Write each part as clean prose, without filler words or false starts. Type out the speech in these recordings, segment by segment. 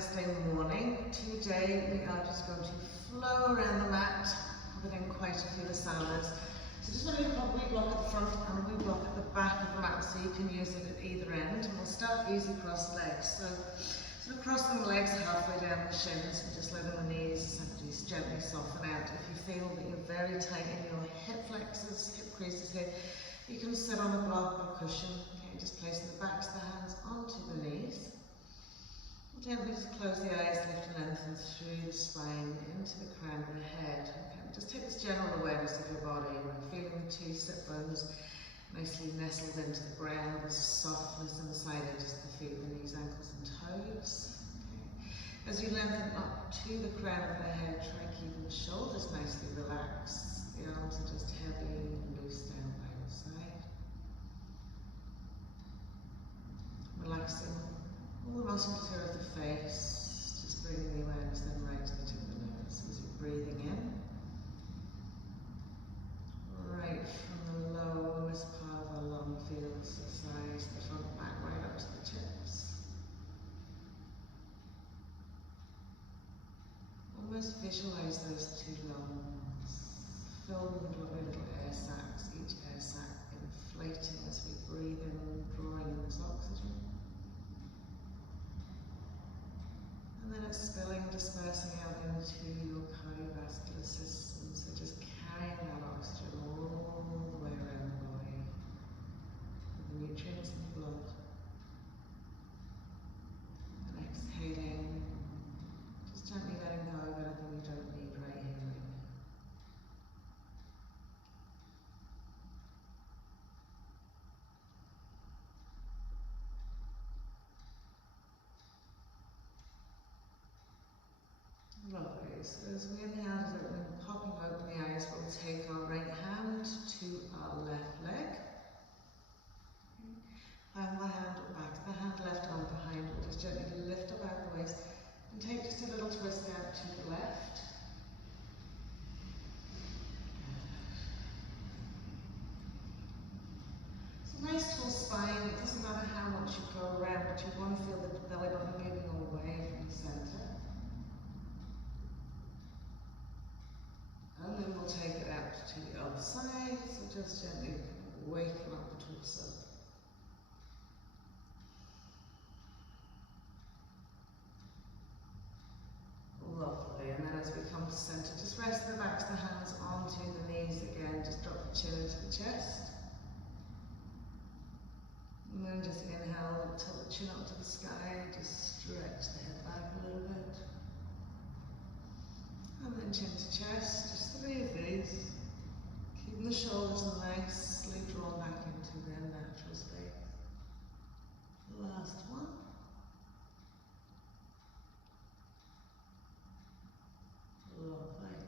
Wednesday morning. Today we are just going to flow around the mat, within quite a few asanas. So just want to put a wee block at the front and a wee block at the back of the mat so you can use it at either end. And we'll start easy cross legs. So sort of crossing the legs halfway down the shins and just letting the knees gently soften out. If you feel that you're very tight in your hip flexors, hip creases here, you can sit on a block or cushion. Okay, just placing the backs of the hands onto the knees. Gently just close the eyes, lift and lengthen through the spine into the crown of the head. Okay, just take this general awareness of your body. We're feeling the two sit bones nicely nestled into the ground. There's softness in the side edges of the feet, the knees, ankles and toes. Okay. As you lengthen up to the crown of the head, try keeping the shoulders nicely relaxed. The arms are just heavy and loose down by your side. Relaxing all the muscles here of the face, just bringing the awareness then right to the tip of the nose as you're breathing in. Right from the lowest part of our lung fields, the sides, the front, back, right up to the tips. Almost visualize those two lungs filled with lovely little air sacs, each air sac inflating as we breathe in, drawing in this oxygen. And then it's spilling, dispersing out into your cardiovascular system. So just carrying that oxygen all the way around the body with the nutrients and blood. And exhaling, just gently letting go of anything you don't need right here, right now. Lovely. So as we inhale, as we're popping open the eyes, we'll take our right hand to our left leg. Hand the hand back, the hand left arm behind, we'll just gently lift up out the waist and take just a little twist out to the left. It's a nice tall spine. It doesn't matter how much you go around, but you want to feel the belly button moving away from the center. And then we'll take it out to the other side, so just gently waking up the torso. Lovely, and then as we come to center, just rest the backs of the hands onto the knees again, just drop the chin into the chest. And then just inhale, tilt the chin up to the sky, just stretch the head back a little bit. And then chin to chest, just 3 of these. Keeping the shoulders nicely drawn back into their natural space. Last one. Lovely.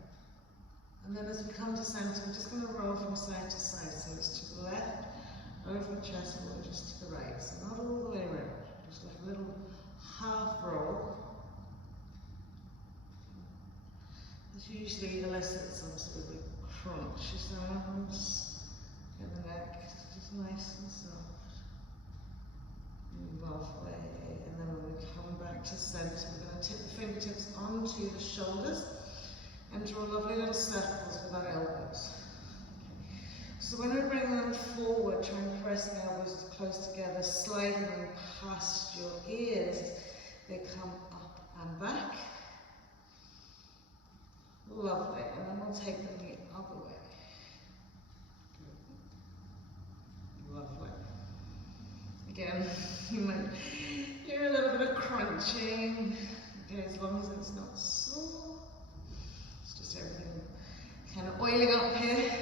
And then as we come to center, we're just going to roll from side to side. So it's to the left, over the chest, and just to the right. So not all the way around, just like a little half roll. This usually elicits some sort of crunchy sounds in the neck, just nice and soft. Lovely. And then when we come back to center, we're going to tip the fingertips onto the shoulders and draw lovely little circles with our elbows. So when we bring them forward, try and press the elbows as close together, sliding them past your ears. They come up and back. Lovely, and then we'll take them the other way. Lovely. Again, you might hear a little bit of crunching. Okay, as long as it's not sore. It's just everything kind of oiling up here.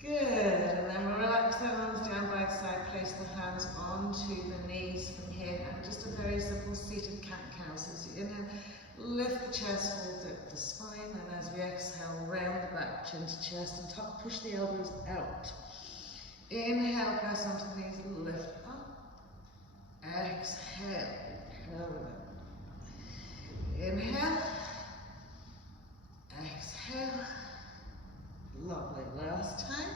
Good, and then we'll relax the arms down by the side, place the hands onto the knees from here, and just a very simple seated cat-cow. So as you inhale, lift the chest, hold dip the spine, and as we exhale, round the back, chin to chest, and top, push the elbows out. Inhale, press onto the knees, lift up. Exhale, curl it. Inhale. Exhale. Lovely, last time.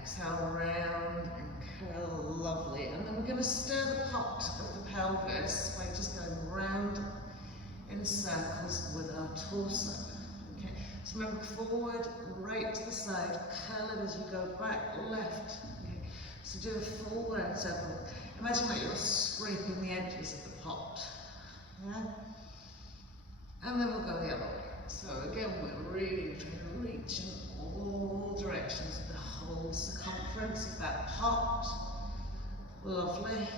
Exhale, round and curl Lovely. And then we're going to stir the pot of the pelvis by just going round in circles with our torso. Okay, so remember, forward, right to the side, curl it as you go back, left. Okay, so do a full round circle. Imagine like you're scraping the edges of the pot. Yeah? And then we'll go the other way. So again, we're really trying to reach in all directions of the whole circumference of that pot. Lovely.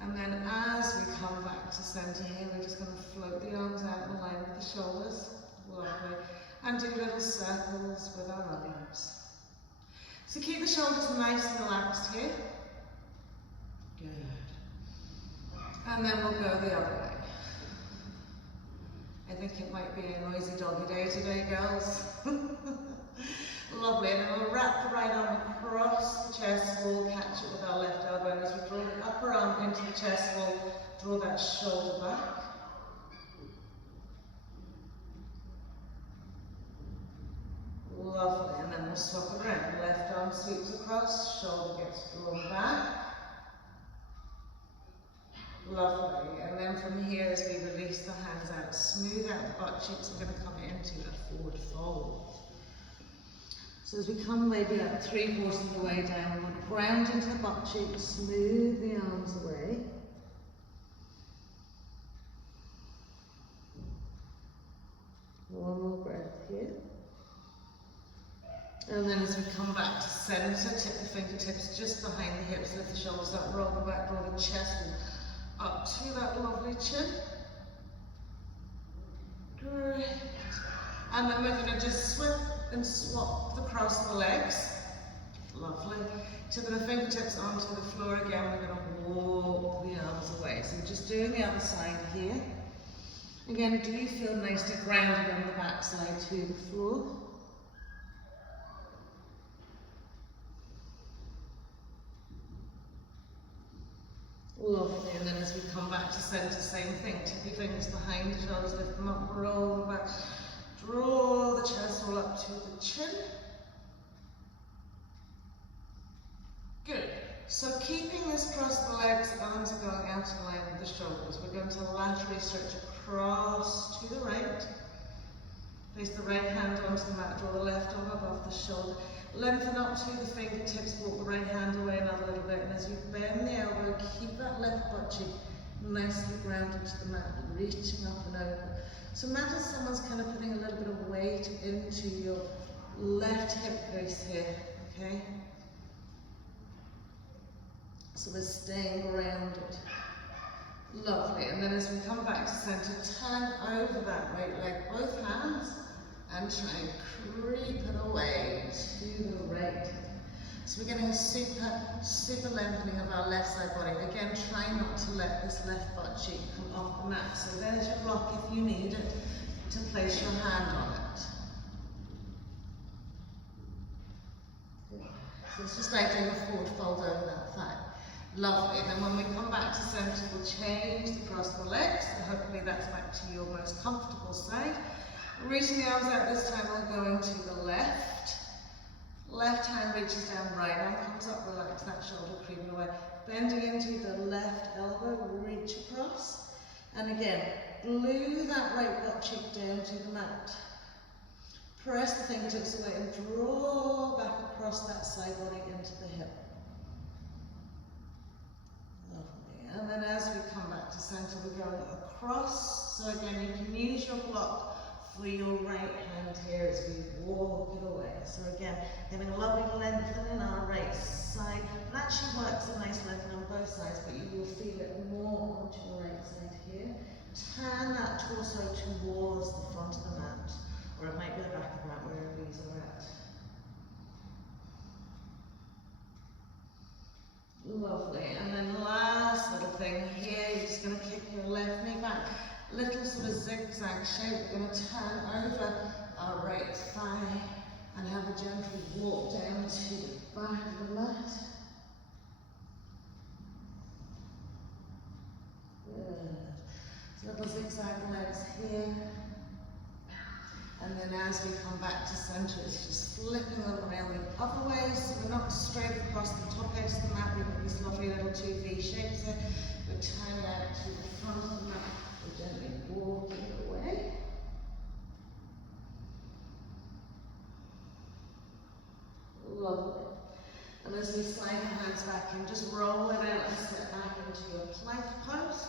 And then as we come back to centre here, we're just going to float the arms out in line with the shoulders. Lovely. And do little circles with our arms. So keep the shoulders nice and relaxed here. Good. And then we'll go the other way. I think it might be a noisy doggy day today, girls. Lovely. And then we'll wrap the right arm across the chest wall, catch it with our left elbow, and as we draw the upper arm into the chest wall, draw that shoulder back. Lovely. And then we'll swap it around. Left arm sweeps across, shoulder gets drawn back. Lovely. And then from here, as we release the hands out, smooth out the butt cheeks, we're going to come into a forward fold. So as we come maybe up 3/4 of the way down, we'll ground into the butt cheeks, smooth the arms away. One more breath here. And then as we come back to centre, tip the fingertips just behind the hips, lift the shoulders up, roll the back, roll the chest up to that lovely chin. Great. And then we're going to just swip and swap across the legs. Lovely. Tipping the fingertips onto the floor again, we're going to walk the arms away. So we're just doing the other side here. Again, do you feel nicely grounded on the back side to the floor? Lovely. And then as we come back to centre, same thing. Tip your fingers behind the shoulders, lift them up, roll them back. Draw the chest all up to the chin. Good. So keeping this across the legs, arms are going out in line with the shoulders. We're going to laterally stretch across to the right. Place the right hand onto the mat, draw the left arm above the shoulder. Lengthen up to the fingertips, walk the right hand away another little bit, and as you bend the elbow, keep that left butt cheek nicely grounded to the mat, reaching up and over. So imagine someone's kind of putting a little bit of weight into your left hip crease here, okay? So we're staying grounded. Lovely. And then as we come back to centre, turn over that right leg, both hands, and try and creep it away to the right. So we're getting a super lengthening of our left side body. Again, try not to let this left butt cheek come off the mat. So there's your block if you need it to place your hand on it. Good. So it's just like doing a forward fold over that thigh. Lovely. And then when we come back to centre, we'll change across the legs. So hopefully that's back to your most comfortable side. Reaching the arms out this time, we're going to the left. Left hand reaches down, right arm comes up, relax that shoulder, creeping away. Bending into the left elbow, reach across. And again, glue that right butt cheek down to the mat. Press the fingertips away and draw back across that side body into the hip. Lovely. And then as we come back to centre, we're going across. So again, you can use your block for your right hand here as we walk it away. So again, getting a lovely lengthen in our right side. It actually works a nice lengthen on both sides, but you will feel it more onto your right side here. Turn that torso towards the front of the mat, or it might be the back of the mat, wherever these are at. Lovely. And then last little thing here, you're just going to kick your left knee back. Little sort of zigzag shape. We're going to turn over our right thigh and have a gentle walk down to the back of the mat. Good. So little zigzag legs here. And then as we come back to centre, it's just flipping them around the other way, so we're not straight across the top edge of the mat, we've got these long into V shapes there. We're turning out to the front of the mat. We're gently walking away. Lovely. And as we slide the hands back in, just roll it out and step back into your plank pose.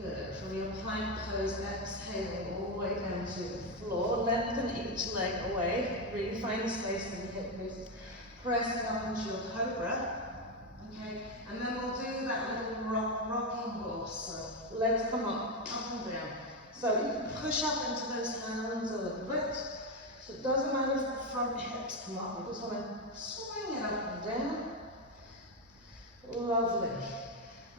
Good. From your plank pose, exhaling all the way down to the floor. Lengthen each leg away. Really find space in the hip creases. Press it up into your cobra. Okay. And then we'll do that little rocking horse. So legs come up and down. So you can push up into those hands a little bit. So it doesn't matter if the front hips come up. You just want to swing it up and down. Lovely.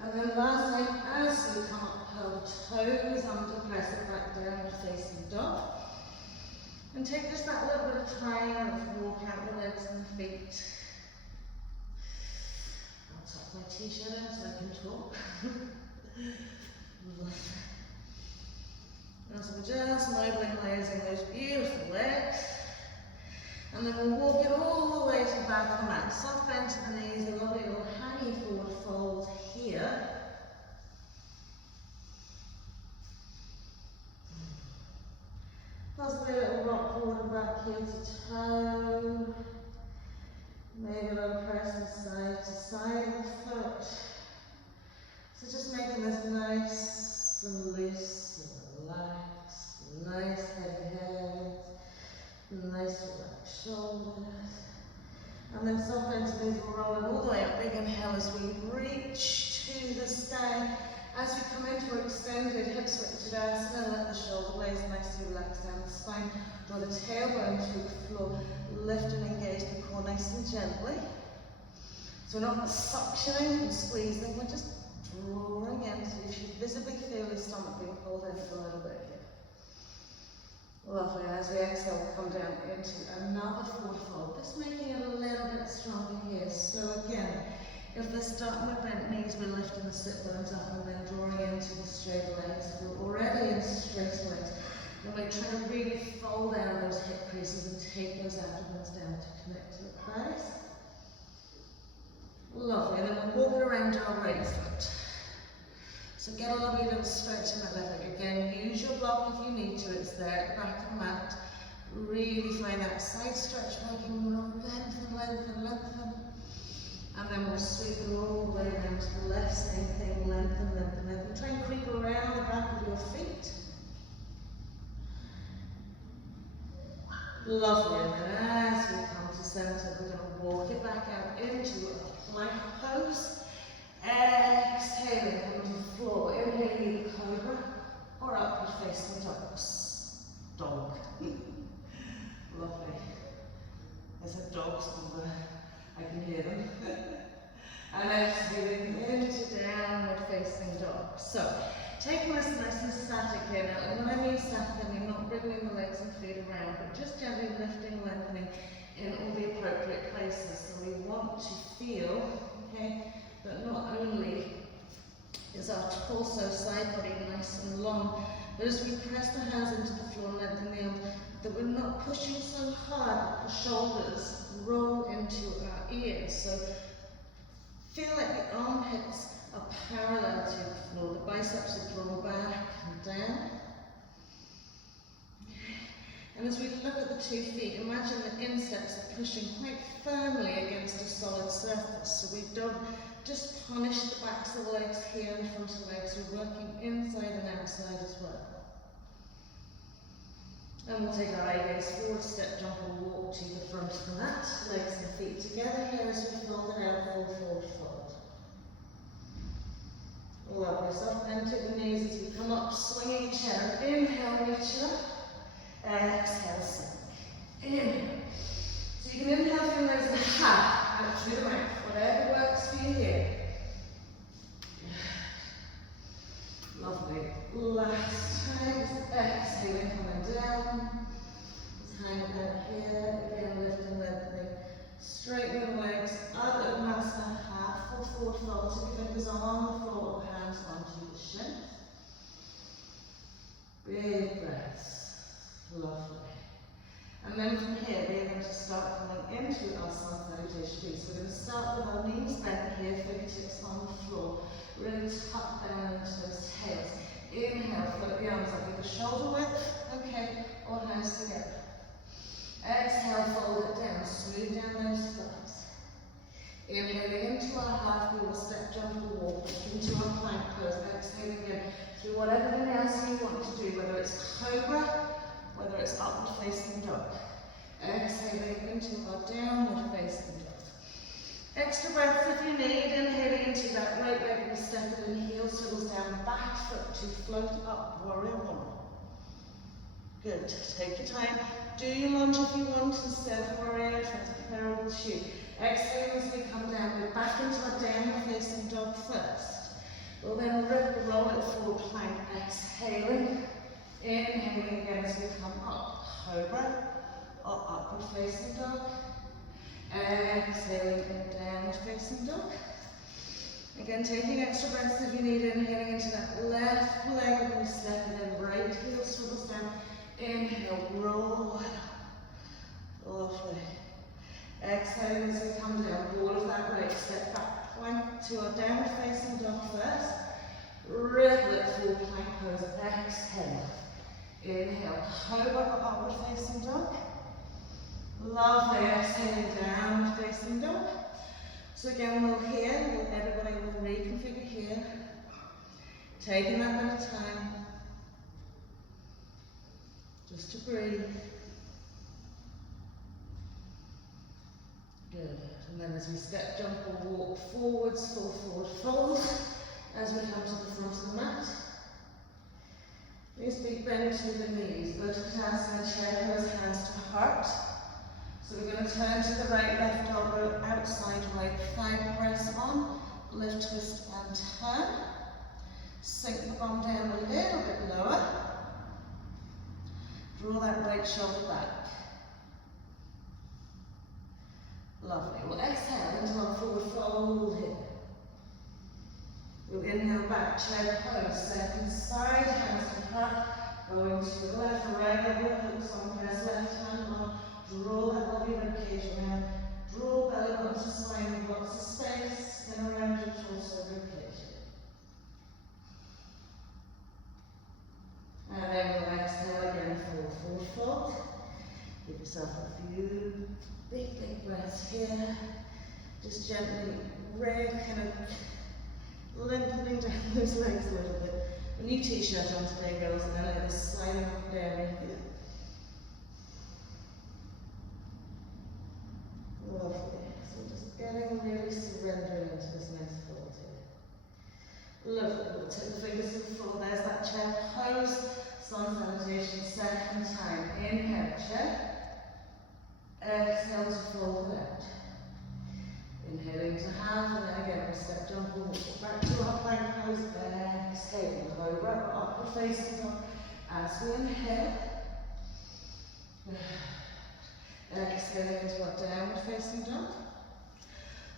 And then last time, as we come up, curl the toes under, press it back down to facing dog. And take just that little bit of time and walk out the legs and the feet. I'll tuck my t-shirt out so I can talk. As we're just mobilizing those beautiful legs. And then we'll walk it all the way to the back of the mat. Soft bend to the knees, a lovely little hanging forward fold here. Possibly a little rock forward back here to toe. Maybe a little pressing side to side of the foot. So just making this nice and loose and relaxed. Nice heavy head. Nice relaxed shoulders. And then soft bend to knees, we're rolling all the way up. Big inhale as we reach to the sky. As we come into our extended hips width asana, let the shoulder blades nicely relax down the spine. Draw the tailbone to the floor. Lift and engage the core nice and gently. So we're not suctioning and squeezing, we're just drawing in. So you should visibly feel your stomach being pulled in for a little bit here. Lovely. As we exhale, we'll come down into another forward fold. Just making it a little bit stronger here. So again, if we're starting with bent knees, we're lifting the sit bones up and then drawing into the straight legs. We're already in straight legs. And we're trying to really fold out those hip creases and take those abdomens down to connect to the thighs. Lovely. And then we'll walk around our right foot. So get a lovely little stretch in that left leg. Again, use your block if you need to. It's there at the back of the mat. Really find that side stretch working. Lengthen, lengthen, lengthen. And then we'll sweep it all the way down to the left. Same thing, lengthen, lengthen, lengthen. Try and creep around the back of your feet. Lovely. And then as we come to center, we're going to walk it back out into a plank pose. Exhaling, come to the floor. Inhale, the cobra, or upward facing dog. Lovely. I said dogs, I can hear them. And exhaling into downward facing dog. So, taking this nice and static here now. And when I mean static, I mean not bringing the legs and feet around, but just gently lifting, lengthening in all the appropriate places. So we want to feel, okay, that not only is our torso, side body nice and long, but as we press the hands into the floor and lengthen the arms, that we're not pushing so hard that the shoulders roll into our ears. So feel like the armpits are parallel to the floor, the biceps are drawn back and down. And as we look at the 2 feet, imagine the insteps are pushing quite firmly against a solid surface. So we don't just punish the backs of the legs here and front of the legs, we're working inside and outside as well. And we'll take our eye gaze forward, step, jump and walk to the front of the mat. Legs and feet together here as we fold it out, fold, fold, fold. Lovely, soft bend to the knees as we come up, swinging chair. Inhale, reach it up. Exhale, sink. Inhale. So you can inhale from those and ha, out through the mouth. Whatever works for you here. Lovely. Last time, exhaling, coming down. Just hang it down here. Again, lifting, lengthening. Straightening the legs. Adho Uttanasana, half or forward fold. So your fingers are on the floor, hands onto the shin. Big breaths. Lovely. And then from here, we're going to start coming into our sun salutation. So we're going to start with our knees bent. here, fingertips on the floor. Really tuck down into those tails. Inhale, float the arms up either shoulder width, okay, or hands together. Exhale, fold it down, smooth down those thighs. Inhaling into our half, we will step, jump, or walk into our plank pose. Exhaling again through whatever else you want to do, whether it's cobra, whether it's upward facing dog. Exhaling into our downward facing dog. Extra breath if you need. Inhaling into that right leg, we step it in, heel swivels down, back foot to float up, warrior one. Good, take your time. Do your lunge if you want instead of warrior, comparable shoe. Exhale as we come down, we're back into our downward facing dog first. We'll then roll it forward, plank, exhaling. Inhaling again as we come up, cobra, or upward facing dog. Exhaling and downward facing dog. Again, taking extra breaths if you need, inhaling into that left leg, and we step it in, right heel swivels down. Inhale, roll it up. Lovely. Exhale as we come down, all of that right, step back, plank to our downward facing dog first. Ripple it, full plank pose, exhale. Inhale, cobra or upward facing dog. Lovely, exhaling downward facing dog. So again, everybody will reconfigure here. Taking that bit of time. Just to breathe. Good. And then as we step, jump or walk forwards, full forward fold. As we come to the front of the mat. Knees be bent to the knees. Asana, chair pose, hands to heart. So we're going to turn to the right, left elbow, outside right thigh, press on, lift, twist and turn. Sink the bum down a little bit lower. Draw that right shoulder back. Lovely. We'll exhale into our forward fold here. We'll inhale back, chair pose, second side, hands to heart, going to the left, right elbow, hooks on, press left hand on, draw that body ribcage around, draw belly button to spine, lots of space, then around your torso ribcage. And then we'll exhale again, forward fold. Give yourself a few big breaths here. Just gently, kind of lengthening down those legs a little bit. A new t-shirt on today, girls, and then it is sliding up and down here. Lovely. So just getting really surrendering into this nice fold here. Lovely. We'll take the fingers to the floor. There's that chair pose. Sun salutation, second time. Inhale, chair. Exhale to fold it out. Inhaling to half, and then again we step, jump, and walk back to our plank pose. Exhaling, cobra, upward facing dog. As we inhale, exhaling into our downward facing dog.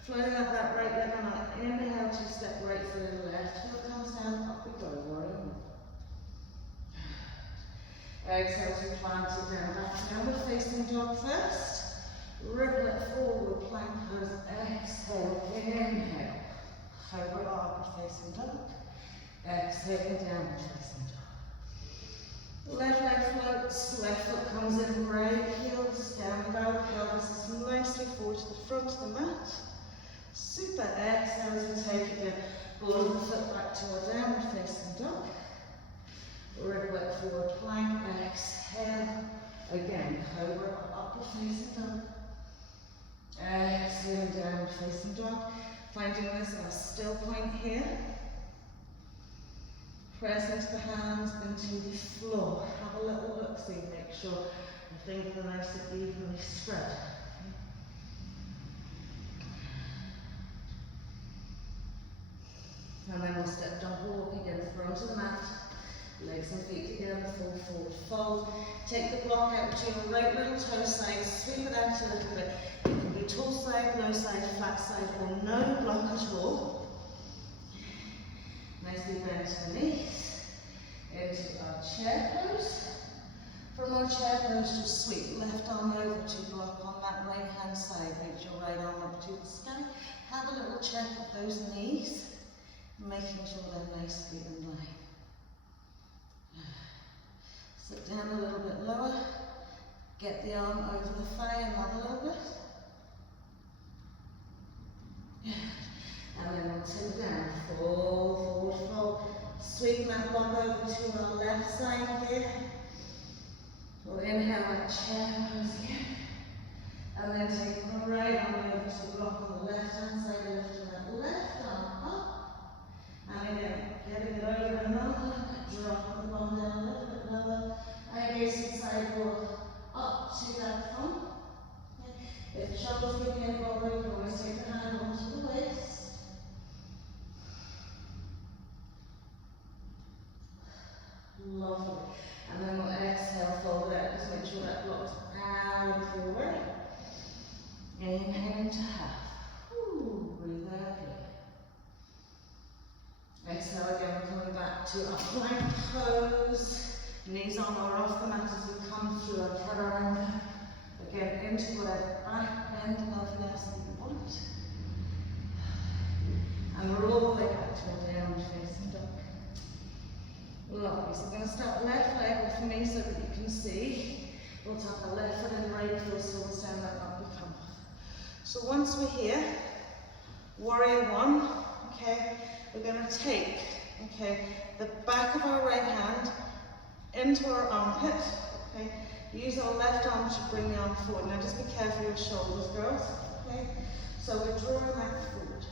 Floating up that right leg on our inhale to step right foot in, left foot comes down, up we go, warrior. Exhale to plant it down, back to downward facing dog first. Ripple it forward, plank pose, exhale, inhale. Cobra, upward facing dog. Exhaling, downward facing dog. Left leg floats, left foot comes in, right heels down, bow pelvis nicely forward to the front of the mat. Super. Exhale as we take it down. Ball of the foot back to our downward facing dog. Ripple it forward, plank, exhale. Again, cobra, upward facing dog. Exhaling, downward facing dog. Finding this our still point here. Press into the hands, into the floor. Have a little look, see, make sure the fingers are nice and evenly spread. And then we'll step, jump, walk again, front of the mat. Legs and feet together, full forward fold. Take the block out to your right little toe side, sweep it out a little bit. It can be tall side, low side, flat side, or no block at all. Nicely bend to the knees. Into our chair pose. From our chair pose, just sweep left arm over to block on that right hand side. Reach your right arm up to the sky. Have a little check of those knees, making sure they're nicely in line. Sit down a little bit lower, get the arm over the thigh another little bit. And then we'll tip down, fold, forward, fold. Sweep that block over to our left side here. We'll inhale that chair pose again. And then take the right arm over to the block on the left hand side, lifting that left arm up. And again, getting it over and over, dropping the bum down a little bit lower. And again, sidewalk up to that thumb. If the shoulders get in bother, you can always take the hand onto the waist. Lovely. And then we'll exhale, fold it out. Just make sure that blocks out of your way. Inhale into half. Ooh, breathe out here. Exhale again, coming back to a plank pose. Knees on or off the mat as we come through a chaturanga. Again, into whatever back bend loveliness that you want. And roll the way back to a downward facing dog. Lovely. So we're going to start left leg for me so that you can see. We'll tuck our left foot in, right foot, so we'll stand that up and come. So once we're here, warrior one, okay, we're going to take, okay, the back of our right hand into our armpit, okay, use our left arm to bring the arm forward. Now just be careful of your shoulders, girls, okay, so we're drawing that forward.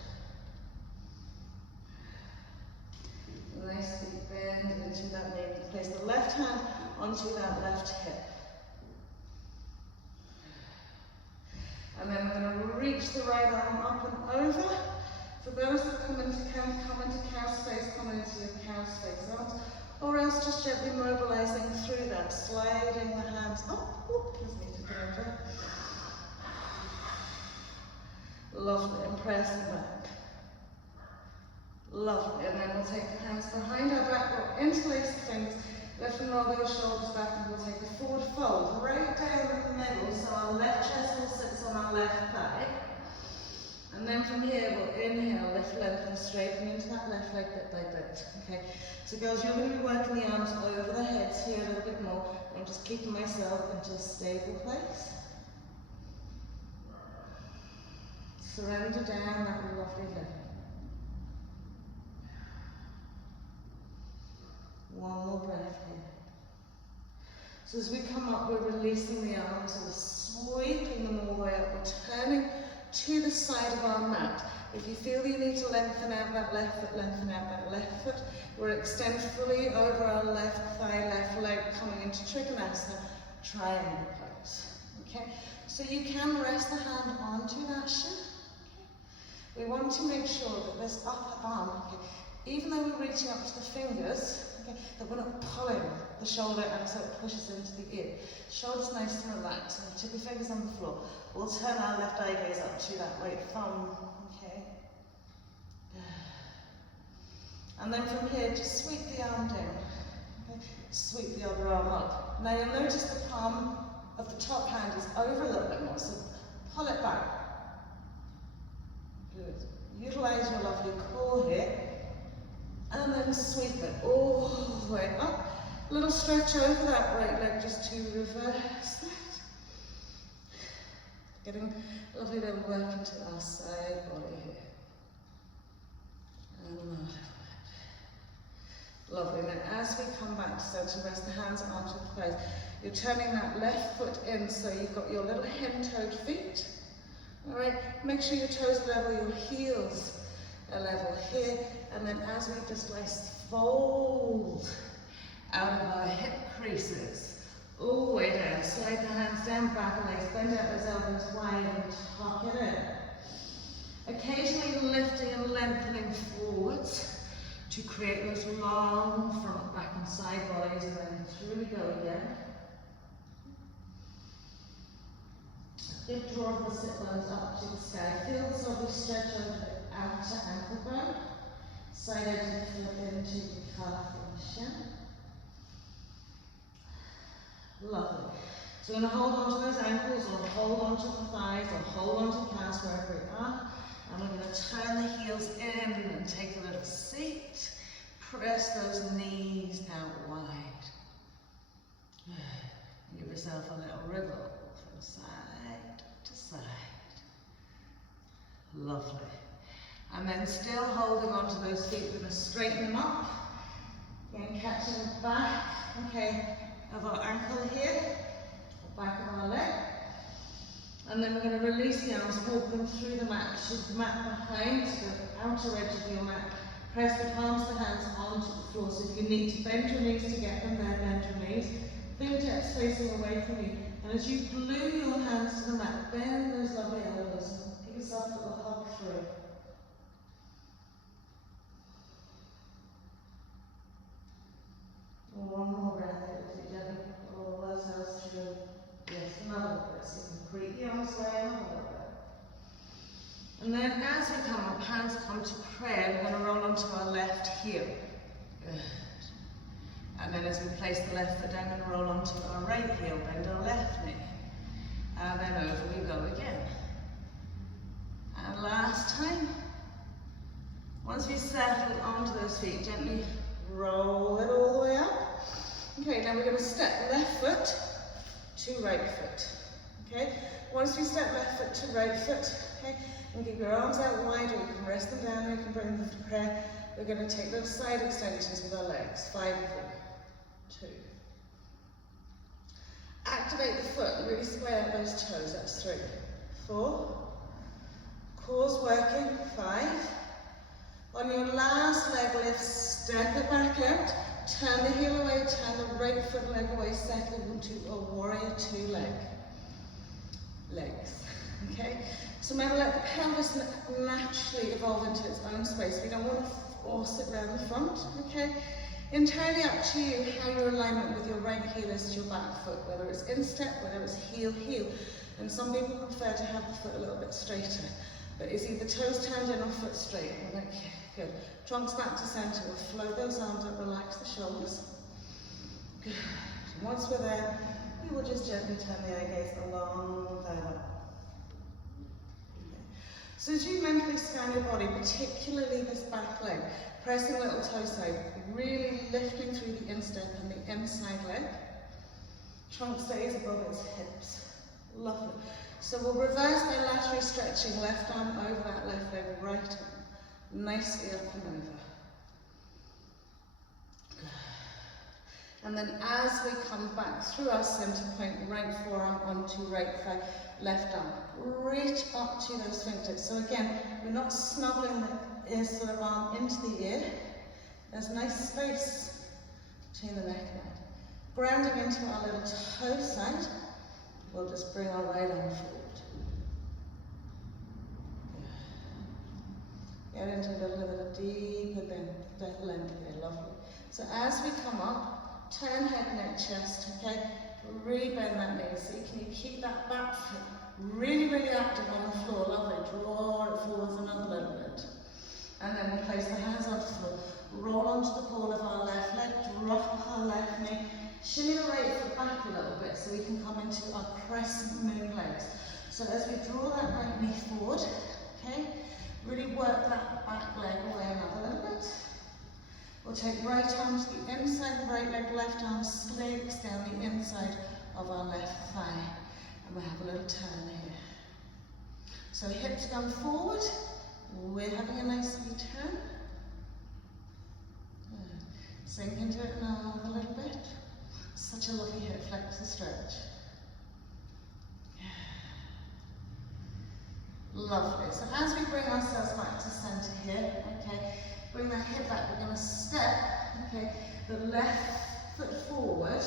Nice big bend into that knee. Place the left hand onto that left hip. And then we're going to reach the right arm up and over. For those that come into cow's face, come into your cow's face arms. Or else just gently mobilizing through that, sliding the hands up. Just need to go over. Lovely, and pressing back. Lovely, and then we'll take the hands behind our back, we'll interlace the fingers, lift and roll those shoulders back, and we'll take a forward fold right down in the middle, so our left chest will sit on our left thigh. And then from here, we'll inhale, lift, lengthen, straighten into that left leg bit by bit. Okay, so girls, you're going to be working the arms over the heads here a little bit more. I'm just keeping myself into a stable place. Surrender down that lovely leg. One more breath here. So as we come up, we're releasing the arms, we're sweeping them all the way up, we're turning to the side of our mat. If you feel you need to lengthen out that left foot, lengthen out that left foot. We'll extend fully over our left thigh, left leg, coming into Trikonasana, triangle pose. Okay, so you can rest the hand onto that shin. Okay. We want to make sure that this upper arm, okay, even though we're reaching up to the fingers, okay, that we're not pulling the shoulder and so it pushes into the ear. Shoulders nice and relaxed. And tip your fingers on the floor. We'll turn our left eye gaze up to that right thumb. Okay. And then from here, just sweep the arm down. Okay. Sweep the other arm up. Now you'll notice the palm of the top hand is over a little bit more, so pull it back. Good. Utilize your lovely core here. And then sweep it all the way up. A little stretch over that right leg just to reverse that. Getting a lovely little work into our side body here. And another bit. Lovely. Now as we come back to center, rest the hands onto the thighs. You're turning that left foot in so you've got your little hen-toed feet. Alright, make sure your toes are level, your heels are level here. And then as we just fold out of our hip creases, all the way down, slide the hands down, back and legs, bend out those elbows wide and tuck it in. Occasionally lifting and lengthening forwards to create those long front, back and side bodies, and then through we go again. Good draw of the sit bones up to the sky. Feel this lovely stretch over the outer ankle bone. Side edge and flip into the calf and the shin. Lovely. So we're going to hold on to those ankles, or hold on to the thighs, or hold on to the calves wherever we are. And we're going to turn the heels in and take a little seat. Press those knees out wide. Give yourself a little wriggle from side to side. Lovely. And then still holding onto those feet, we're going to straighten them up. Again, catching the back, okay, of our ankle here, the back of our leg. And then we're going to release the arms, walk them through the mat. Shift the mat behind, so the outer edge of your mat. Press the palms of the hands onto the floor. So if you need to bend your knees to get them there, bend your knees. Fingertips facing away from you. And as you glue your hands to the mat, bend those lovely elbows and give yourself a little hug through. One more breath if you gently pull those hands through. Yes, another breath. So you can create the arms way, another breath. And then as we come up, hands come to prayer, we're going to roll onto our left heel. Good. And then as we place the left foot down, we're going to roll onto our right heel, bend our left knee. And then over we go again. And last time. Once we settle onto those feet, gently roll it all the way up. Okay, now we're going to step left foot to right foot. Okay, once we step left foot to right foot, okay, and keep your arms out wide, or you can rest them down, or you can bring them to prayer. We're going to take those side extensions with our legs. 5, 4, 2. Activate the foot and really square out those toes. That's 3, 4. Core's working. 5. On your last leg lift, step it back out. Turn the heel away, turn the right foot leg away, settle into a warrior 2 legs. Okay? So remember, let the pelvis naturally evolve into its own space. We don't want to force it around the front. Okay? Entirely up to you how your alignment with your right heel is to your back foot, whether it's instep, whether it's heel, heel. And some people prefer to have the foot a little bit straighter. But is either toes turned in or foot straight? Okay, good. Trunks back to center. We'll float those arms up, relax the shoulders. Good. And once we're there, we will just gently turn the eye gaze along that up. Okay. So as you mentally scan your body, particularly this back leg, pressing little toe side, really lifting through the instep and the inside leg. Trunk stays above its hips. Lovely. So we'll reverse bilaterally stretching left arm over that left leg, right arm. Nicely up and over. Good. And then as we come back through our center point, right forearm onto right thigh, left arm. Reach up to those fingertips. So again, we're not snuggling the ear sort of arm into the ear. There's nice space between the neck and head. Grounding into our little toe side. We'll just bring our right arm forward. Get into a little bit of deeper length here, lovely. So as we come up, turn head, neck, chest, okay? Really bend that knee. So can you keep that back foot really, really active on the floor, lovely. Draw it forwards another little bit. And then we'll place the hands on the floor. Roll onto the ball of our left leg, drop our left knee. Shimmy the right foot back a little bit so we can come into our crescent moon legs. So as we draw that right knee forward, okay, really work that back leg away another little bit. We'll take right arm to the inside of the right leg, left arm slinks down the inside of our left thigh. And we'll have a little turn here. So hips come forward, we're having a nice sweet turn. Sink into it now a little bit. Such a lovely hip flexor stretch. Lovely. So as we bring ourselves back to center here, okay, bring that hip back, we're going to step, okay, the left foot forward,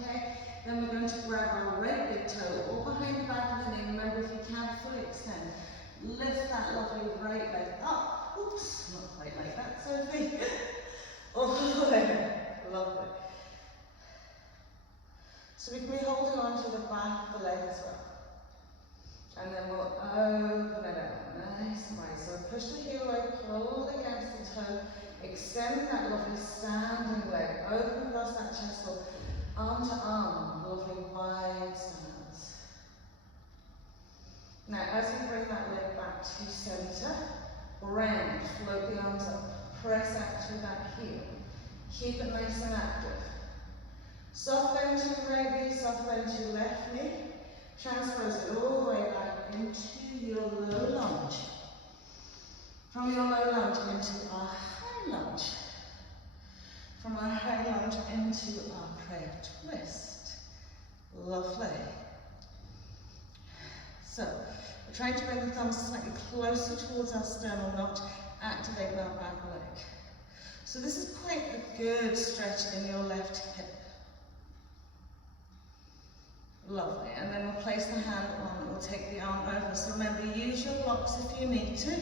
okay, then we're going to grab our right big toe all behind the back of the knee. Remember, if you can, fully extend. Lift that lovely right leg up. Oops, not quite like that, Sophie. Oh, lovely. So we can be holding on to the back of the leg as well. And then we'll open it out, nice and wide. So push the heel away, pull against the toe, extend that lovely standing leg, open across that chest wall, arm to arm, lovely wide stance. Now, as you bring that leg back to center, round, float the arms up, press out through that heel. Keep it nice and active. Soft bend to your right knee, soft bend to your left knee. Transfers it all the way back into your low lunge. From your low lunge into our high lunge. From our high lunge into our prayer twist. Lovely. So, we're trying to bring the thumbs slightly closer towards our sternal notch, activate our back leg. So this is quite a good stretch in your left hip. Lovely, and then we'll place the hand on, we'll take the arm over. So remember, use your blocks if you need to.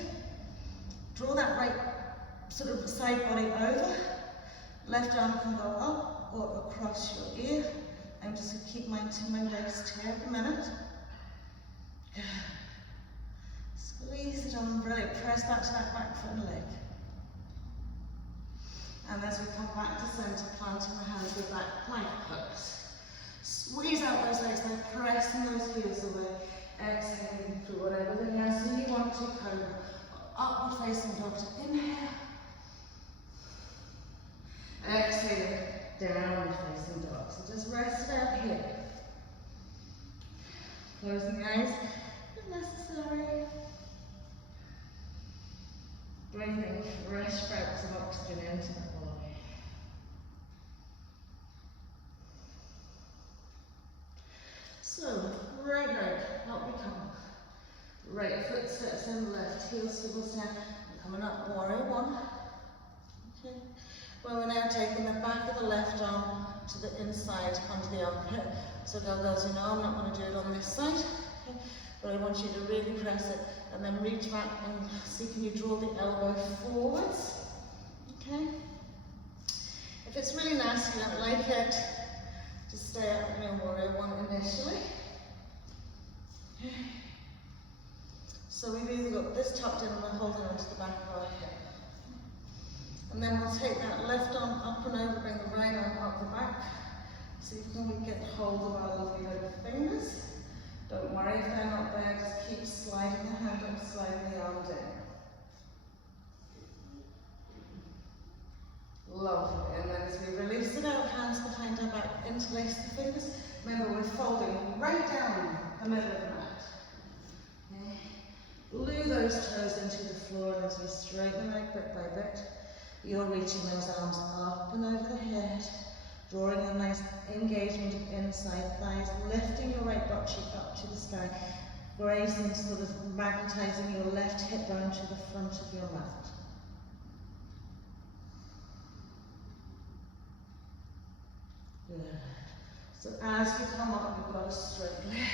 Draw that right sort of side body over. Left arm can go up or across your ear. I'm just going to keep mine to my waist here at the minute. Squeeze it on, brilliant. Press back to that back foot and leg. And as we come back to center, planting the hands with that plank pose. Squeeze out those legs, then pressing those heels away. Exhaling through whatever vinyasa you want to. Cobra. Upward facing dog to inhale. Exhale, downward facing dog. So just rest it out here. Closing the eyes if necessary. Breathing fresh spouts of oxygen into the body. So, right leg, up we come. Right foot steps in, left heel swivels down. We're coming up, warrior one. Okay. Well, we're now taking the back of the left arm to the inside under the armpit. So girls, you know I'm not going to do it on this side. Okay. But I want you to really press it and then reach back and see, can you draw the elbow forwards? Okay. If it's really nasty, you don't like it, just stay up in your warrior one initially. Okay. So we've either got this tucked in and we're holding onto the back of our hip. And then we'll take that left arm up and over, bring the right arm up the back. So you can get hold of our lovely little fingers. Don't worry if they're not there, just keep sliding the hand up, sliding the arm down. Lovely. And then as we release it out, hands behind our back, interlace the fingers. Remember, we're folding right down the middle of the mat. Okay. Glue those toes into the floor, and as we straighten right bit by bit, you're reaching those arms up and over the head, drawing a nice engagement of inside thighs, lifting your right butt cheek up to the sky, grazing, sort of magnetizing your left hip down to the front of your mat. Good. So as you come up, you've got a straight leg.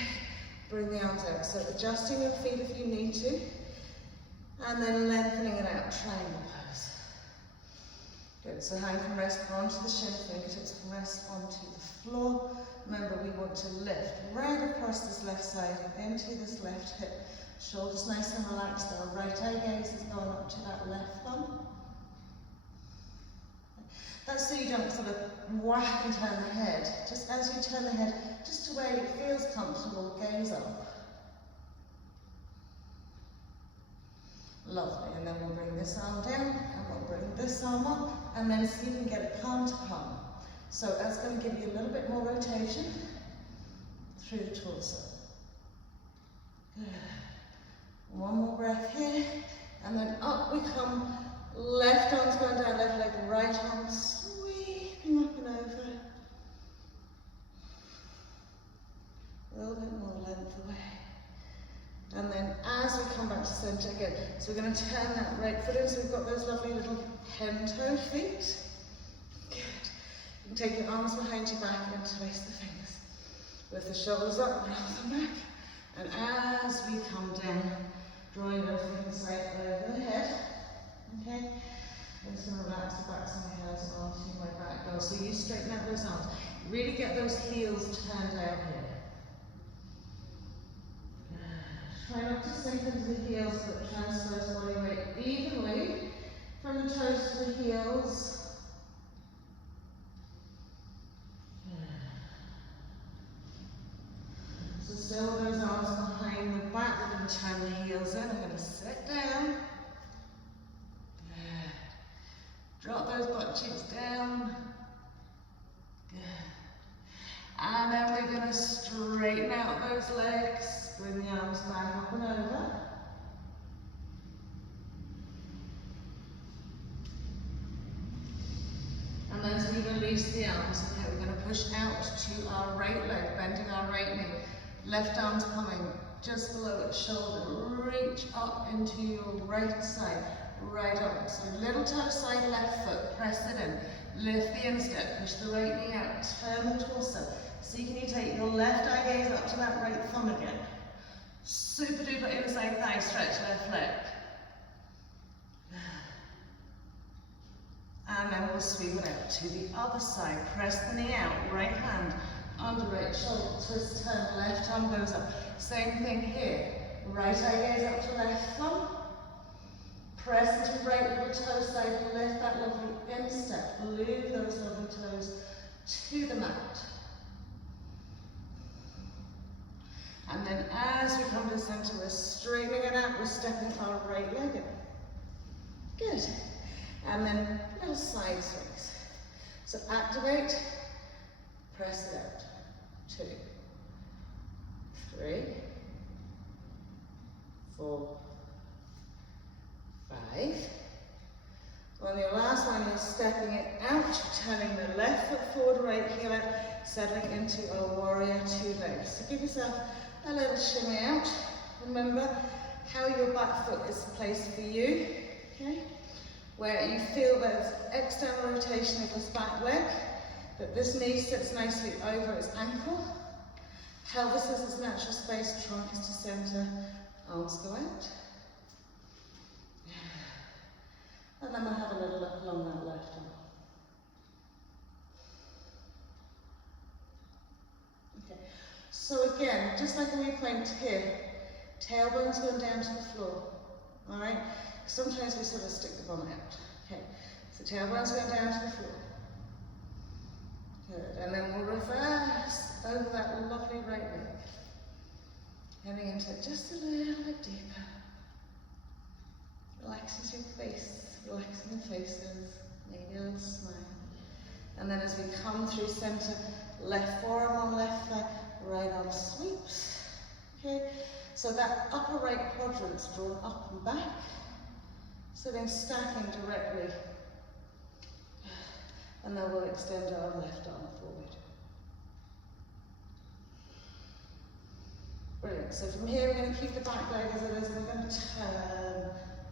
Bring the arms out. So adjusting your feet if you need to, and then lengthening it out, triangle pose. Good, so hand can rest onto the shin, fingertips can rest onto the floor. Remember, we want to lift right across this left side into this left hip. Shoulders nice and relaxed, our right eye gaze is going up to that left thumb. That's so you don't sort of whack and turn the head. Just as you turn the head, just to where it feels comfortable, gaze up. Lovely, and then we'll bring this arm down, and we'll bring this arm up, and then see if we can get it palm to palm. So that's going to give you a little bit more rotation through the torso. Good. One more breath here, and then up we come. Left arm's going down, left leg, right arm sweeping up and over. A little bit more length away. And then as we come back to centre again, so we're going to turn that right foot in, so we've got those lovely little hen toe feet. Good. You can take your arms behind your back and interlace the fingers. Lift the shoulders up, roll them back. And as we come down, drawing those fingers right over the head. Okay, I'm just going to relax the backs of my hands onto my back girl. So you straighten out those arms. Really get those heels turned out here. Try not to sink into the heels, but transfer body weight evenly from the toes to the heels. So still those arms behind the back, we're going to Drop those butt cheeks down. Good. And then we're going to straighten out those legs. Bring the arms back up and over. And as we release the arms, okay, we're going to push out to our right leg, bending our right knee. Left arm's coming just below its shoulder. Reach up into your right side, right up. So little toe side, left foot, press it in. Lift the instep, push the right knee out, turn the torso. See, can you take your left eye gaze up to that right thumb again? Super duper inside thigh stretch, left leg. And then we'll sweep it out to the other side. Press the knee out, right hand under right shoulder, twist, turn, left arm goes up. Same thing here. Right eye gaze up to left thumb. Press into right little toe side, lift that lovely instep. Glue those lovely toes to the mat. And then as we come to the center, we're straightening it out, we're stepping our right leg in. Good. And then little side swings. So activate, press it out. 2, 3, 4, 5. On your last one, you're stepping it out, turning the left foot forward, right heel out, settling into a warrior 2 legs. So give yourself a little shimmy out. Remember how your back foot is placed for you, okay? Where you feel there's external rotation of this back leg, that this knee sits nicely over its ankle. Pelvis is its natural space, trunk is to center, arms go out. And then we'll have a little look along that left arm. Okay, so again, just like we went here, tailbones going down to the floor, all right? Sometimes we sort of stick the bum out. Okay, so tailbones going down to the floor. Good, and then we'll reverse over that lovely right leg. Heading into it just a little bit deeper. Relaxes your face, relaxing your faces, maybe a little smile. And then as we come through center, left forearm on left thigh, right arm sweeps. Okay, so that upper right quadrant's drawn up and back. So then stacking directly, and then we'll extend our left arm forward. Brilliant. So from here we're going to keep the back leg as it is, and we're going to turn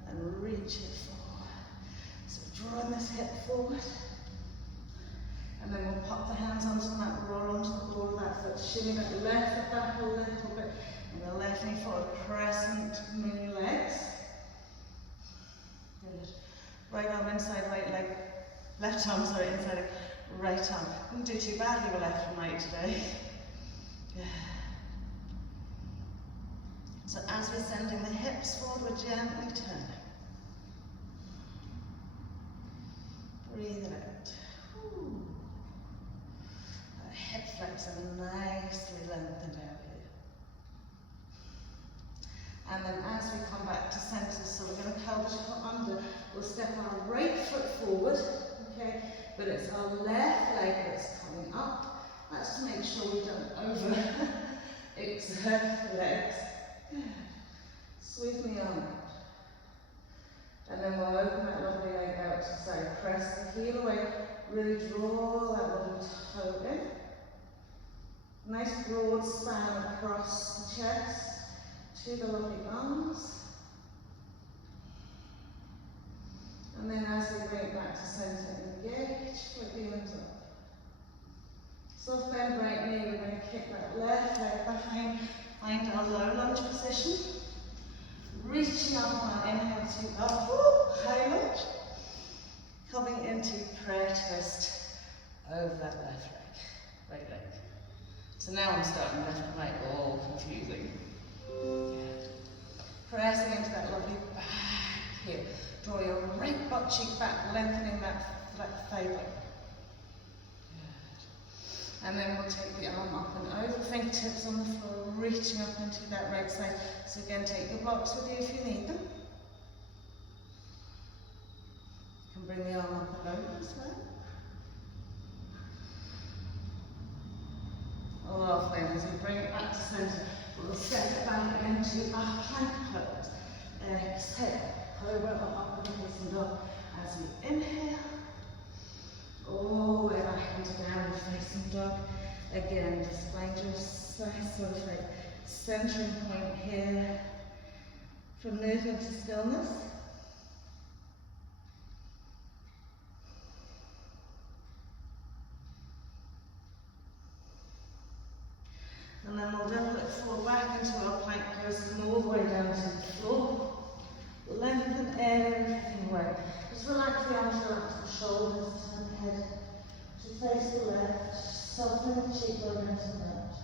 and reach it forward. So drawing this hip forward, and then we'll pop the hands onto that, roll onto the ball of that foot, shimmy that left foot back a little bit, and the left knee forward, crescent mini legs. Good. Right arm inside right leg, left arm sorry inside right arm. Didn't do too badly with left and right today. Good. So as we're sending the hips forward, we're gently turning. Breathe it out. Ooh. Our hip flexor nicely lengthened out here. And then as we come back to center, so we're going to pelvis come under, we'll step our right foot forward, okay, but it's our left leg that's coming up. That's to make sure we don't over exert the legs. Squeeze the arm out. And then we'll open that lovely leg out to the side. Press the heel away, really draw that lovely toe in. Nice broad span across the chest. To the lovely arms. And then as we bring it back to center, engage, put the arms up. Soft bend right knee, we're going to kick that left leg behind, find our low lunge position. Reaching up on our inhale to up, high lunge. Coming into prayer twist over that left leg, right leg. So now I'm starting left and right, all confusing. Good. Pressing into that lovely back here. Draw your right butt cheek back, lengthening that thigh bone. Good. And then we'll take the arm up and over, fingertips on the floor, reaching up into that right side. So again, take your blocks with you if you need them. You can bring the arm up and slow. Lovely. As we bring it back to centre, we'll step it back into our plank pose. Exhale, cobra or upward facing dog. As we inhale, all the way back into downward facing dog. Again, just find your sort of like centering point here from movement to stillness. And then we'll level it forward back into our plank pose and all the way down to the floor. Lengthen everything away. Just relax the arms, relax the shoulders, turn the head to face the left, soften the cheekbone into the left.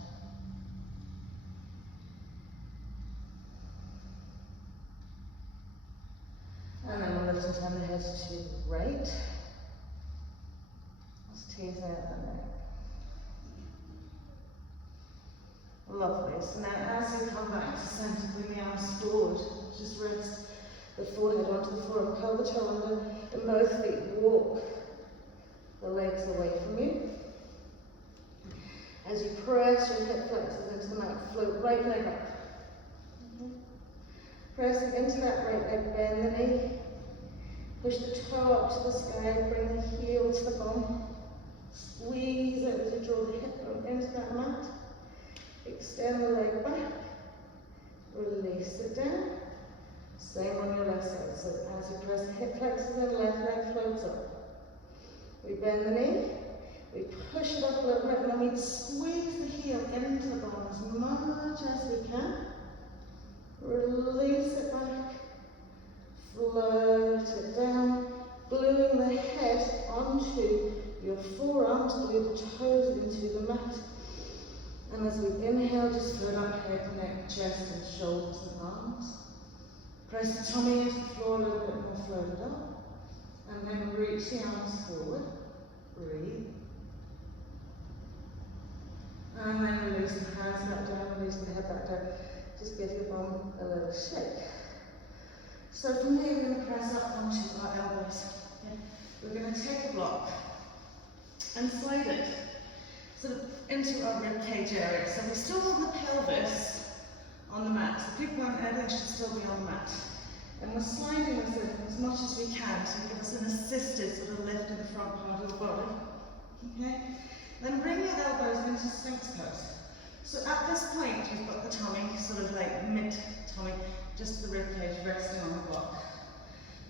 And then we'll lift and turn the head to the right. Just tease out the neck. Lovely. So now as you come back to centre, bring the arms forward. Just rest the forehead onto the floor, curl the toe under, and both feet walk the legs away from you. As you press your hip flexors into the mat, float right leg up. Pressing into that right leg, bend the knee. Push the toe up to the sky, bring the heel to the bum. Squeeze it as you draw the hip bone into that mat. Extend the leg back. Release it down. Same on your left side. So as you press the hip flexors in, left leg floats up. We bend the knee. We push it up a little bit, and then we squeeze the heel into the bone as much as we can. Release it back. Float it down. Gluing the head onto your forearms, glue the toes into the mat. And as we inhale, just float up head, neck, chest, and shoulders and arms. Press the tummy into the floor a little bit more, float it up. And then reach the arms forward. Breathe. And then release the hands back down, release the head back down. Just give your bum a little shake. So from here, we're going to press up onto our elbows. Okay. We're going to take a block and slide it sort of into our rib cage area. So we still want the pelvis on the mat. So people on everything should still be on the mat. And we're sliding this in as much as we can to give us an assisted sort of lift in the front part of the body. Okay? Then bring your elbows into Sphinx pose. So at this point, you've got the tummy, sort of like mid-tummy, just the rib cage resting on the block.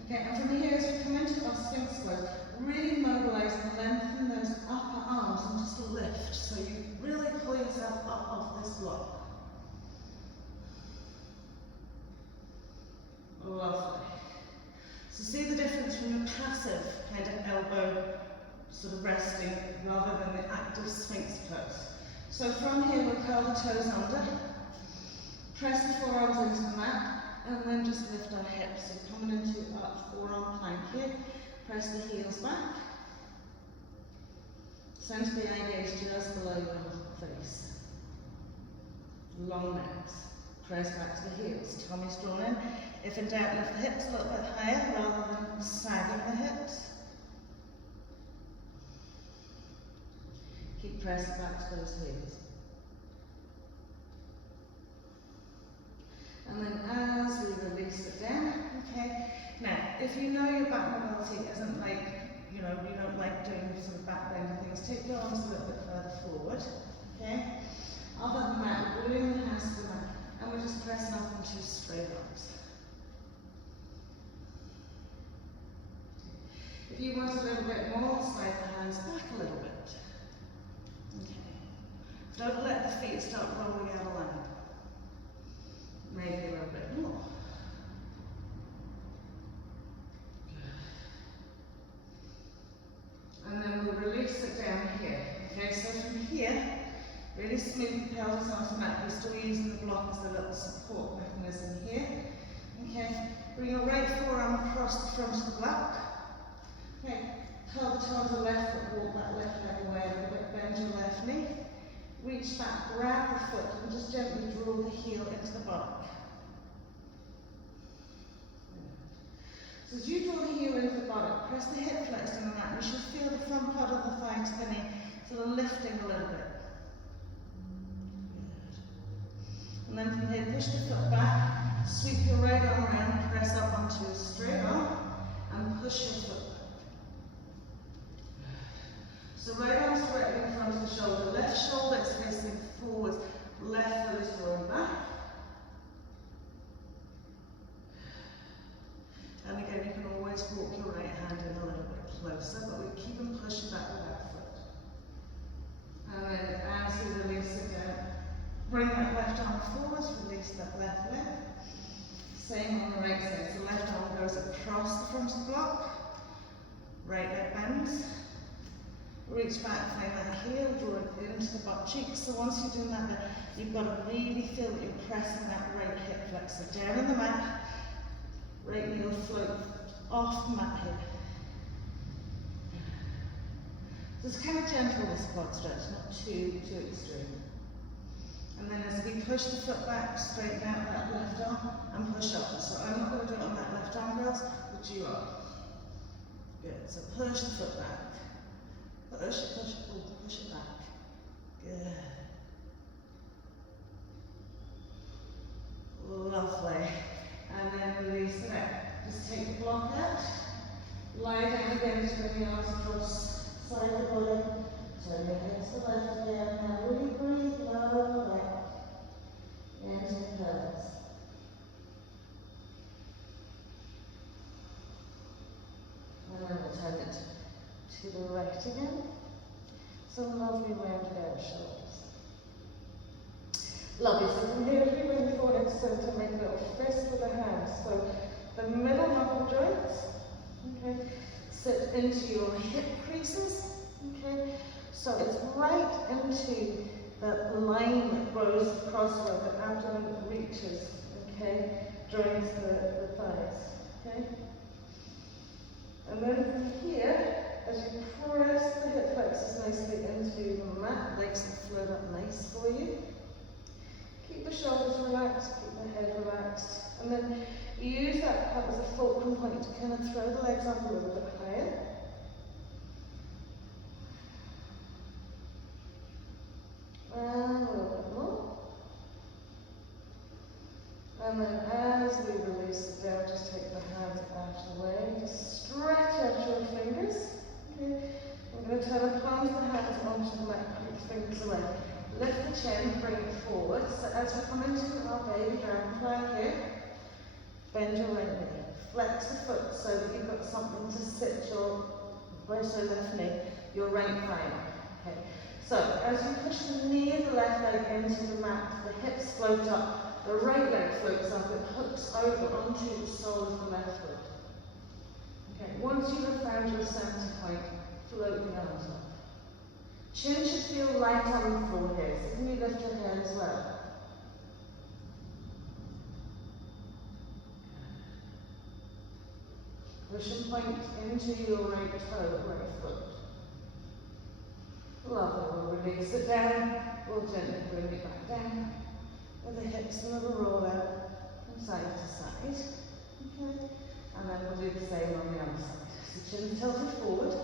Okay, and from here, as we come into our Sphinx pose, really mobilize and lengthen those upper arms and just lift. So you really pull yourself up off this block. Lovely. So see the difference from your passive kind of elbow sort of resting rather than the active Sphinx pose. So from here, we'll curl the toes under, press the forearms into the mat, and then just lift our hips. So coming into our forearm plank here, press the heels back. Center the eye gaze just below your face. Long necks. Press back to the heels. Tummy's drawn in. If in doubt, lift the hips a little bit higher rather than sagging the hips. Keep pressing back to those heels. And then as we release it down, okay. Now, if you know your back mobility isn't like, you don't like doing sort of back bending things, take your arms a little bit further forward, okay. Other than that, we're gluing the hands to the mat, and we're just pressing up onto straight arms. If you want a little bit more, slide the hands back a little bit. Okay. Don't let the feet start rolling out of line. Maybe a little bit more. And then we'll release it down here. Okay, so from here, really smooth the pelvis onto the mat. We're still using the block as a little support mechanism here. Okay, bring your right forearm across the front of the block. Okay, curl the toe to the left foot, walk that left leg away a little bit, bend your left knee. Reach back, grab the foot, and just gently draw the heel into the block. So as you draw the heel into the bottom, press the hip flexor on the mat. You should feel the front part of the thigh spinning, sort of lifting a little bit. And then from here, push the foot back, sweep your right arm around, press up onto your straight arm, and push your foot back. So right arm's directly in front of the shoulder, left shoulder is facing forwards, left foot is drawing back. And again, you can always walk your right hand in a little bit closer, but we keep on pushing back with that foot. And then as you release it down, bring that left arm forwards, release that left leg. Same on the right side. So left arm goes across the front of the block, right leg bends. Reach back, find that heel, draw it into the butt cheeks. So once you're doing that, you've got to really feel that you're pressing that right hip flexor down in the mat. Right knee will float off the mat here. So it's kind of gentle, this quad stretch, not too extreme. And then as we push the foot back, straighten out that left arm and push up. So I'm not going to do it on that left arm, girls, but you are. Good. So push the foot back. Push it, push it back. Good. Lovely. And then release it out. Just take the block out. Lie down again, turn the arms across side of the body. Turn your hips to the left again. Now really breathe low back into the pelvis. And then we'll turn it to the right again. Some lovely rounded out shoulders. Lovely. So from here, if you bring the forward into center, make a little fist with the hands. So the middle knuckle joints, okay, sit into your hip creases, okay. So it's right into that line that goes across where the abdomen reaches, okay, joins the thighs, okay. And then from here, as you press the hip flexors nicely into the mat, legs will float up nice for you. Keep the shoulders relaxed, keep the head relaxed, and then use that part as a fulcrum point to kind of throw the legs up a little bit higher. And a little bit more. And then as we release it down, just take the hands out away. Just stretch out your fingers. Okay. I'm going to turn the palms of the hands onto the mat, keep the fingers away. Lift the chin, bring it forward. So as we come into our baby dragonfly here, bend your right knee. Flex the foot so that you've got something to sit your left knee, your right thigh. Okay. So as you push the knee of the left leg into the mat, the hips float up, the right leg floats up, it hooks over onto the sole of the left foot. Okay. Once you have found your center point, float the arms up. Chin should feel light on the floor here, so can you lift your head as well? Push and point into your right toe, right foot. Lovely, we'll release it down, we'll gently bring it back down, with the hips a little roll out from side to side. Okay, and then we'll do the same on the other side. So chin tilted forward.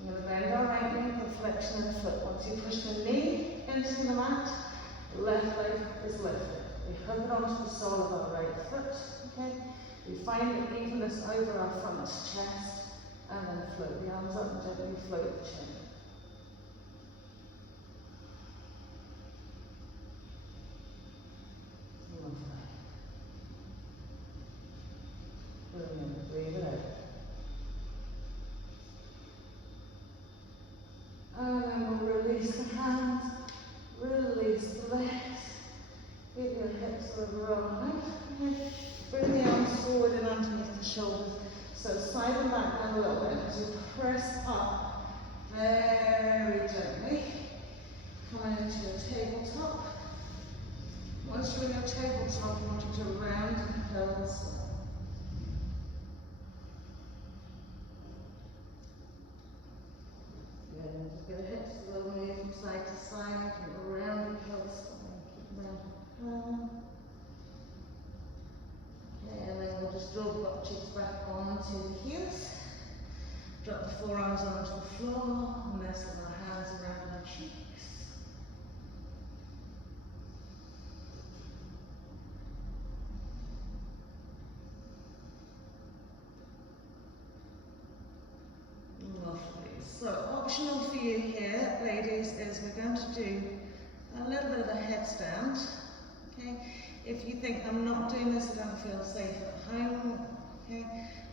I'm going to bend our right knee for flexion of the foot. Once you push the knee into the mat, the left leg is lifted. We hook it onto the sole of our right foot. Okay. We find the evenness over our front chest, and then float the arms up and gently float the chin. Lovely. Brilliant. Breathe it out. And then we'll release the hands, release the legs, give your hips a little roll out. Okay. Bring the arms forward and underneath the shoulders. So side and back down a little bit as you press up very gently. Come into your tabletop. Once you're in your tabletop, you want you to round and curl the spine. Good. Just get the hips a little move from side to side. Keep round and curl the spine. Keep round and curl. Okay, and then we'll just draw the butt cheeks back drop the forearms onto the floor and nestle our hands around our cheeks. Lovely. So optional for you here, ladies, is we're going to do a little bit of a headstand. Okay. If you think I'm not doing this, I don't feel safe at home. Okay.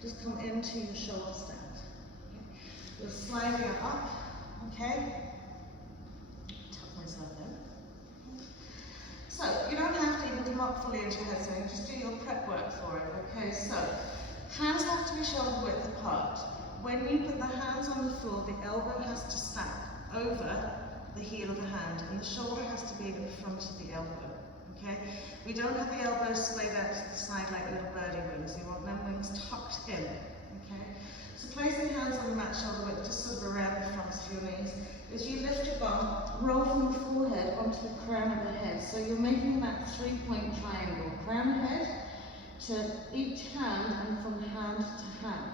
Just come into your shoulder stand. Okay. We're sliding up. Okay. Tuck myself in. So you don't have to even come up fully into your headstand. Just do your prep work for it. Okay. So hands have to be shoulder width apart. When you put the hands on the floor, the elbow has to stack over the heel of the hand, and the shoulder has to be in front of the elbow. Okay? We don't have the elbows splayed out to the side like little birdie wings. You want them wings tucked in. Okay? So placing hands on the mat shoulder width, just sort of around the fronts of your knees. As you lift your bum, roll from the forehead onto the crown of the head. So you're making that 3-point triangle. Crown of head to each hand and from hand to hand.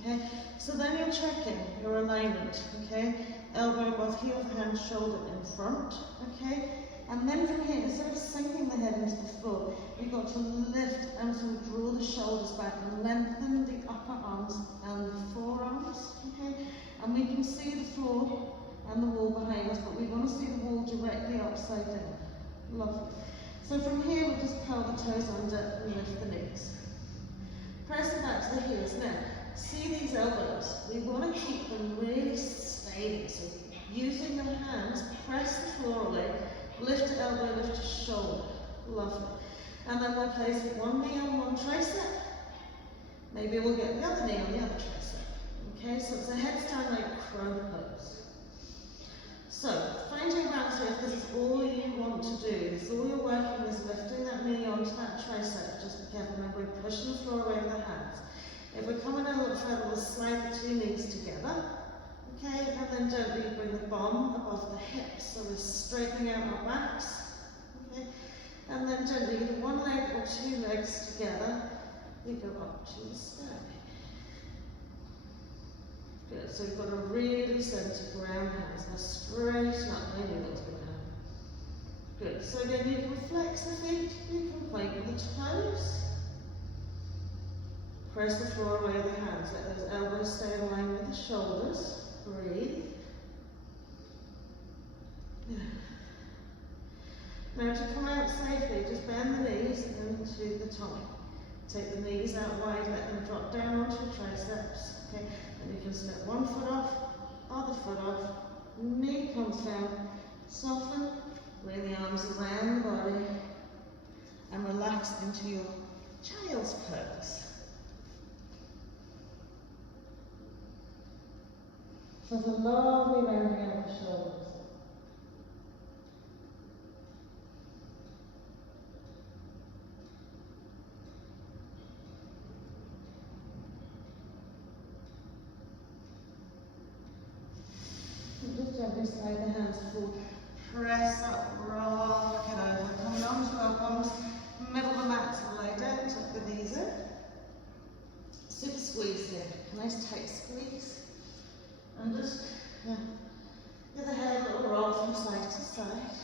Okay, so then you're checking your alignment, okay? Elbow above heel, hand, shoulder in front, okay? And then from here, instead of sinking the head into the floor, you've got to lift and sort of draw the shoulders back and lengthen the upper arms and the forearms, okay? And we can see the floor and the wall behind us, but we want to see the wall directly upside down. Lovely. So from here, we'll just curl the toes under and lift the knees. Press it back to the heels. Now, see these elbows, we want to keep them really stable. So using your hands, press the floor away, lift the elbow, lift the shoulder. Lovely. And then we'll place one knee on one tricep. Maybe we'll get the other knee on the other tricep. Okay, so it's a headstand like crow pose. So find your balance here if this is all you want to do. This is all you're working with, is lifting that knee onto that tricep. Just be careful, remember we're pushing the floor away with the hands. If we're coming a little further, we'll slide the two knees together. Okay, and then gently bring the bum above the hips. So we're straightening out our backs. Okay, and then gently, either one leg or two legs together, we go up to the sky. Good, so we've got a really centered ground hands. Now straighten up, maybe a little bit down. Good, so again you can flex the feet, you can point with the toes. Press the floor away with the hands, let those elbows stay in line with the shoulders. Breathe. Now to come out safely, just bend the knees into the tummy. Take the knees out wide, let them drop down onto your triceps. Okay, and you can slip one foot off, other foot off, knee comes down, soften, bring the arms around the body, and relax into your child's pose. So the lovely rounding out the shoulders. And just gently slide the hands forward. Press up, rock it over. Coming onto our bums, middle of the mat to lie down, tuck the knees in. Super squeeze here. Nice tight squeeze. And just give the head a little roll from side to side.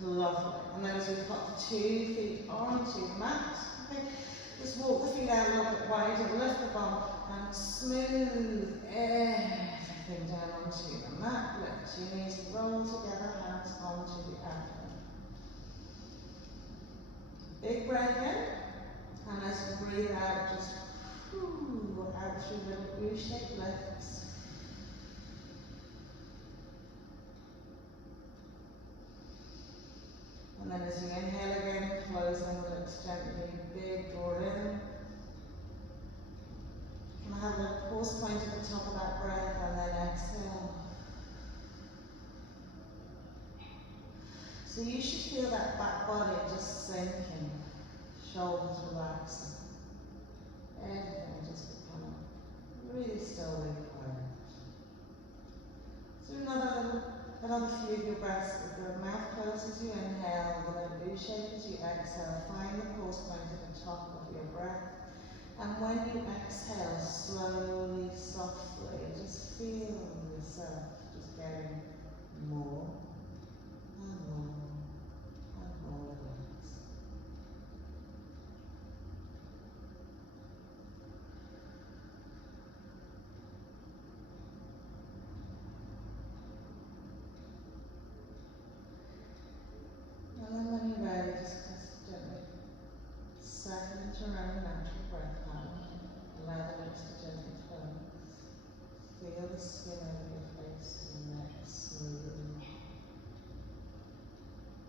Lovely. And then as we pop the 2 feet onto the mat, okay, just walk the feet out a little bit wider, lift the bum, and smooth everything down onto the mat. Let your knees roll together, hands onto the abdomen. Big breath in, and as you breathe out, just out through the U-shaped lifts. And then as you inhale again, closing the lips gently, big draw in. And have a pause point at the top of that breath, and then exhale. So you should feel that back body just sinking, shoulders relaxing. Everything just becoming really still, really quiet. So another few of your breaths with the mouth closed as you inhale, with a U shape as you exhale. Find the pause point at the top of your breath. And when you exhale, slowly, softly, just feel yourself just getting more and more and more relaxed. And then when you're ready, just gently settle into your own natural breath pattern. Allow the lips to gently close. Feel the skin over your face and neck smooth.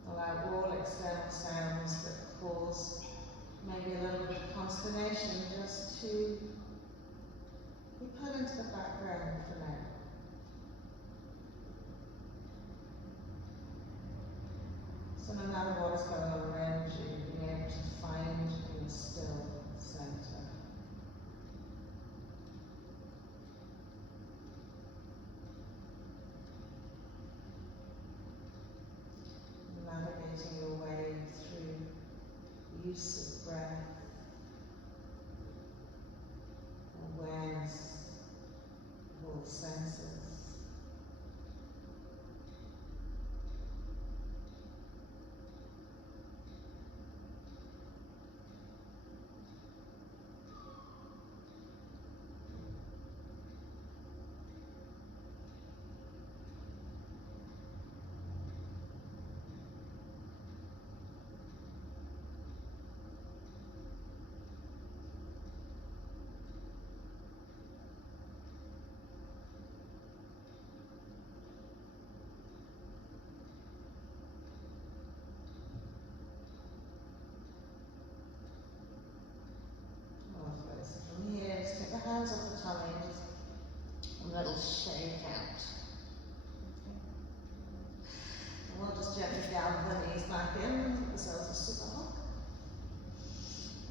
Allow all external sounds that cause maybe a little bit of consternation just to be put into the background for now. So no matter what is going on around you, being able to find your still center. Navigating your way through use of breath, awareness of all senses. From here, just take the hands off the tummy and just a little shake out. And we'll just gently gather the knees back in, put ourselves a super hug.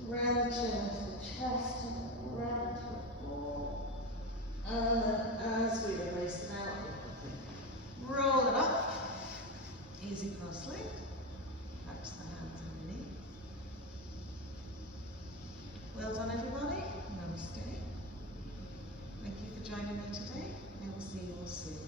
Round the chin into the chest, and round to the floor. And then as we release it out, roll it up. Easy cross-leg. Touch the hands underneath. Well done, everybody. Namaste. Thank you for joining me today, and we'll see you all soon.